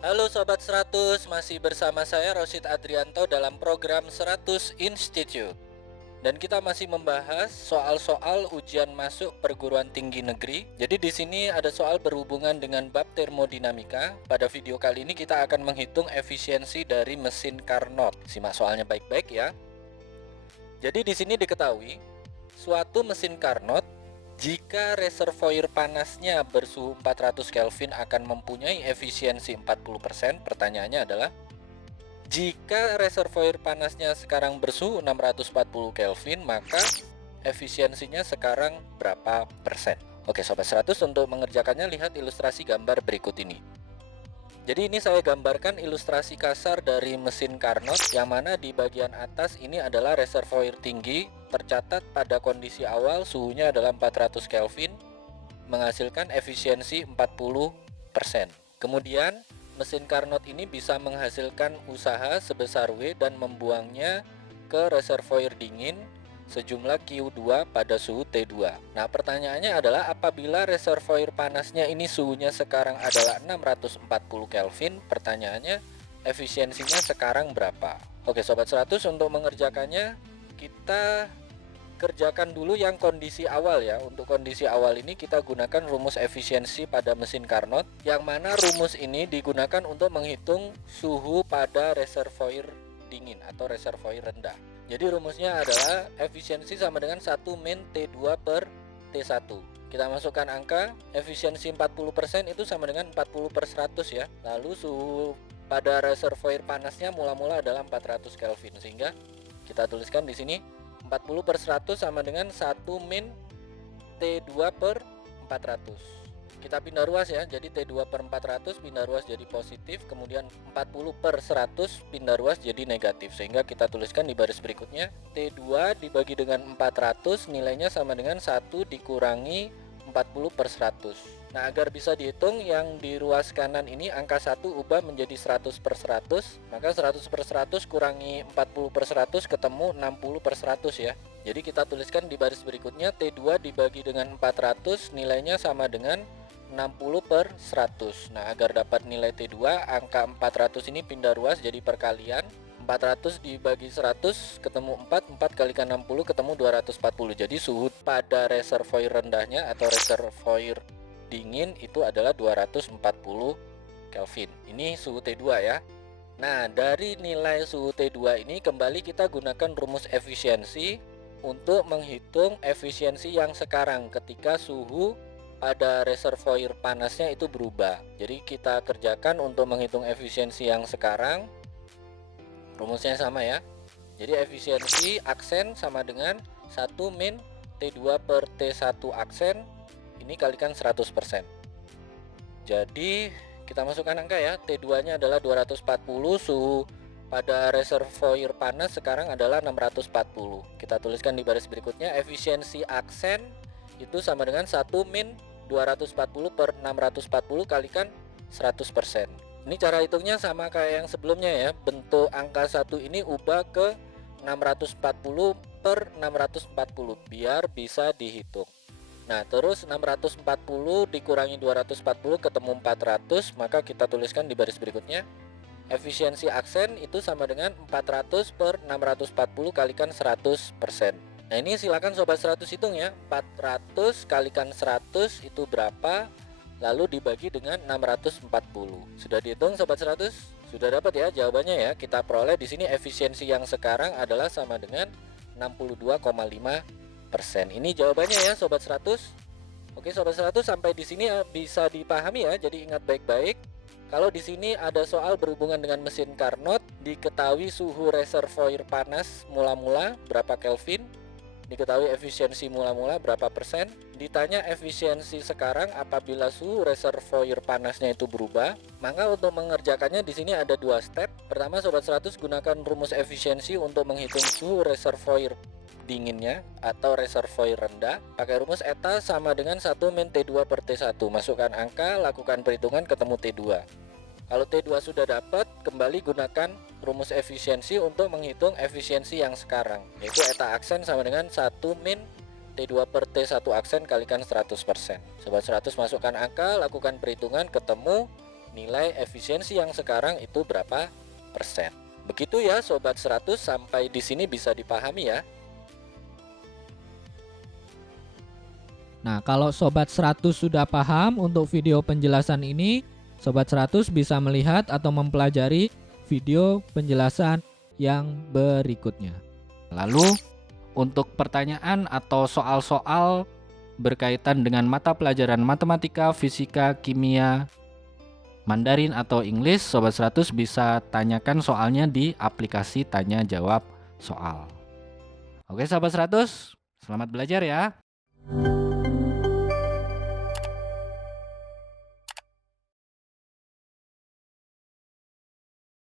Halo Sobat 100, masih bersama saya Rosid Adrianto dalam program 100 Institute. Dan kita masih membahas soal-soal ujian masuk perguruan tinggi negeri. Jadi di sini ada soal berhubungan dengan bab termodinamika. Pada video kali ini kita akan menghitung efisiensi dari mesin Carnot. Simak soalnya baik-baik ya. Jadi di sini diketahui suatu mesin Carnot jika reservoir panasnya bersuhu 400 Kelvin akan mempunyai efisiensi 40%. Pertanyaannya adalah, jika reservoir panasnya sekarang bersuhu 640 Kelvin, maka efisiensinya sekarang berapa persen? Oke Sobat 100, untuk mengerjakannya lihat ilustrasi gambar berikut ini. Jadi ini saya gambarkan ilustrasi kasar dari mesin Carnot, yang mana di bagian atas ini adalah reservoir tinggi, tercatat pada kondisi awal suhunya adalah 400 Kelvin, menghasilkan efisiensi 40%. Kemudian mesin Carnot ini bisa menghasilkan usaha sebesar W dan membuangnya ke reservoir dingin sejumlah Q2 pada suhu T2. Nah, pertanyaannya adalah apabila reservoir panasnya ini suhunya sekarang adalah 640 Kelvin, pertanyaannya efisiensinya sekarang berapa? Oke Sobat 100, untuk mengerjakannya kita kerjakan dulu yang kondisi awal ya. Untuk kondisi awal ini kita gunakan rumus efisiensi pada mesin Carnot, yang mana rumus ini digunakan untuk menghitung suhu pada reservoir dingin atau reservoir rendah. Jadi rumusnya adalah efisiensi sama dengan 1 min T2 per T1. Kita masukkan angka, efisiensi 40% itu sama dengan 40/100 ya. Lalu suhu pada reservoir panasnya mula-mula adalah 400 Kelvin, sehingga kita tuliskan di sini 40/100 sama dengan 1 min T2 per 400. Kita pindah ruas ya, jadi T2 per 400 pindah ruas jadi positif, kemudian 40/100 pindah ruas jadi negatif, sehingga kita tuliskan di baris berikutnya T2 dibagi dengan 400 nilainya sama dengan 1 dikurangi 40/100. Nah, agar bisa dihitung, yang di ruas kanan ini angka 1 ubah menjadi 100/100, maka 100/100 kurangi 40/100 ketemu 60/100 ya. Jadi kita tuliskan di baris berikutnya T2 dibagi dengan 400 nilainya sama dengan 60/100. Nah, agar dapat nilai T2, angka 400 ini pindah ruas jadi perkalian. 400 dibagi 100 ketemu 4, 4 kalikan 60 ketemu 240. Jadi suhu pada reservoir rendahnya atau reservoir dingin itu adalah 240 Kelvin. Ini suhu T2 ya. Nah, dari nilai suhu T2 ini kembali kita gunakan rumus efisiensi untuk menghitung efisiensi yang sekarang ketika suhu pada reservoir panasnya itu berubah. Jadi kita kerjakan untuk menghitung efisiensi yang sekarang. Rumusnya sama ya. Jadi efisiensi aksen sama dengan 1 min T2 per T1 aksen, ini kalikan 100%. Jadi kita masukkan angka ya. T2 nya adalah 240, suhu pada reservoir panas sekarang adalah 640. Kita tuliskan di baris berikutnya efisiensi aksen itu sama dengan 1 min 240 per 640 kalikan 100%. Ini cara hitungnya sama kayak yang sebelumnya ya. Bentuk angka 1 ini ubah ke 640 per 640 biar bisa dihitung. Nah, terus 640 dikurangi 240 ketemu 400, maka kita tuliskan di baris berikutnya efisiensi aksen itu sama dengan 400 per 640 kalikan 100%. Nah, ini silakan Sobat 100 hitung ya. 400 kalikan 100 itu berapa? Lalu dibagi dengan 640. Sudah dihitung Sobat 100? Sudah dapat ya jawabannya ya. Kita peroleh di sini efisiensi yang sekarang adalah sama dengan 62,5%. Ini jawabannya ya Sobat 100. Oke Sobat 100, sampai di sini bisa dipahami ya. Jadi ingat baik-baik. Kalau di sini ada soal berhubungan dengan mesin Carnot, diketahui suhu reservoir panas mula-mula berapa Kelvin, diketahui efisiensi mula-mula berapa persen, ditanya efisiensi sekarang apabila suhu reservoir panasnya itu berubah. Maka untuk mengerjakannya di sini ada dua step. Pertama Sobat 100 gunakan rumus efisiensi untuk menghitung suhu reservoir dinginnya atau reservoir rendah. Pakai rumus eta sama dengan 1 min T2 per T1. Masukkan angka, lakukan perhitungan, ketemu T2. Kalau T2 sudah dapat, kembali gunakan rumus efisiensi untuk menghitung efisiensi yang sekarang, yaitu eta aksen sama dengan 1 min T2 per T1 aksen kalikan 100%. Sobat 100 masukkan angka, lakukan perhitungan, ketemu nilai efisiensi yang sekarang itu berapa persen. Begitu ya Sobat 100, sampai di sini bisa dipahami ya. Nah, kalau Sobat 100 sudah paham untuk video penjelasan ini, Sobat 100 bisa melihat atau mempelajari video penjelasan yang berikutnya. Lalu, untuk pertanyaan atau soal-soal berkaitan dengan mata pelajaran matematika, fisika, kimia, Mandarin atau English, Sobat 100 bisa tanyakan soalnya di aplikasi tanya jawab soal. Oke Sobat 100, selamat belajar ya.